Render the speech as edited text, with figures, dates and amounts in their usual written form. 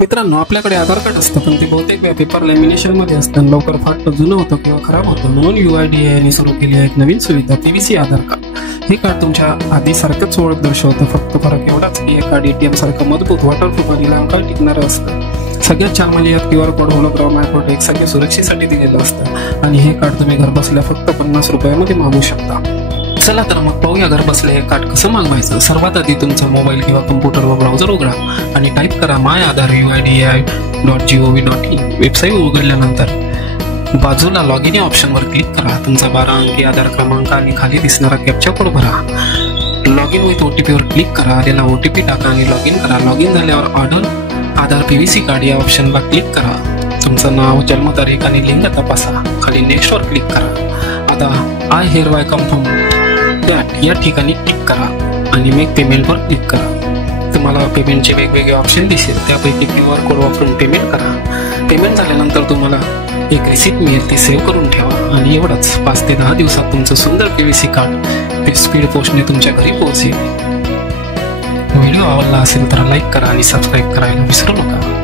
मित्रांनो, आपल्याकडे आधार कार्ड असतं, पण ते बहुतेक वेळा पेपर लॅमिनेशन मध्ये असतं, लवकर फाटतं, जुनं होतं किंवा खराब होतं. म्हणून UIDAI सुरू केली आहे एक नवीन सुविधा, PVC आधार कार्ड. हे कार्ड तुमच्या आधी सारखंच ओळख दर्शवतं, फक्त फरक एवढाच की हे कार्ड ATM सारखं मजबूत, वॉटरप्रूफ आणि लांब काळ टिकणारं असतं. सगळ्यात छान म्हणजे यात QR कोड, होलोग्राम, मायक्रोटेक सगळे सुरक्षेसाठी दिलेलं असतं आणि हे कार्ड तुम्ही घर बसल्या फक्त 50 रुपयामध्ये मागवू शकता. चला तर मग पाहूया घर बसल्या हे कार्ड कसं मागवायचं. सर्वात आधी तुमचा मोबाईल किंवा कम्प्युटरवर ब्राउझर उघडा आणि टाईप करा myAadharUIDAI.gov.in. वेबसाईट उघडल्यानंतर बाजूला लॉग इन या ऑप्शनवर क्लिक करा. तुमचा 12 अंकी आधार क्रमांक आणि खाली दिसणारा कॅप्चा कोड भरा. लॉग इन विथ OTP वर क्लिक करा. आलेला OTP टाका आणि लॉग इन करा. लॉग इन झाल्यावर ऑर्डर आधार PVC कार्ड या ऑप्शनला क्लिक करा. तुमचं नाव, जन्मतारीख आणि लिंग तपासा. खाली नेक्स्ट वर क्लिक करा. आता आय हेअरबाय कन्फर्म या ठिकाणी क्लिक करा आणि मेक पेमेंटवर क्लिक करा. तुम्हाला पेमेंटचे वेगवेगळे ऑप्शन दिसेल, त्यापैकी QR कोड वापरून पेमेंट करा. पेमेंट झाल्यानंतर तुम्हाला एक रिसिप्ट मिळेल, ती सेव्ह करून ठेवा. आणि एवढंच, 5 ते 10 दिवसात तुमचं सुंदर PVC कार्ड स्पीड पोस्टने तुमच्या घरी पोहोचेल. व्हिडिओ आवडला असेल तर लाईक करा आणि सबस्क्राईब करायला विसरू नका.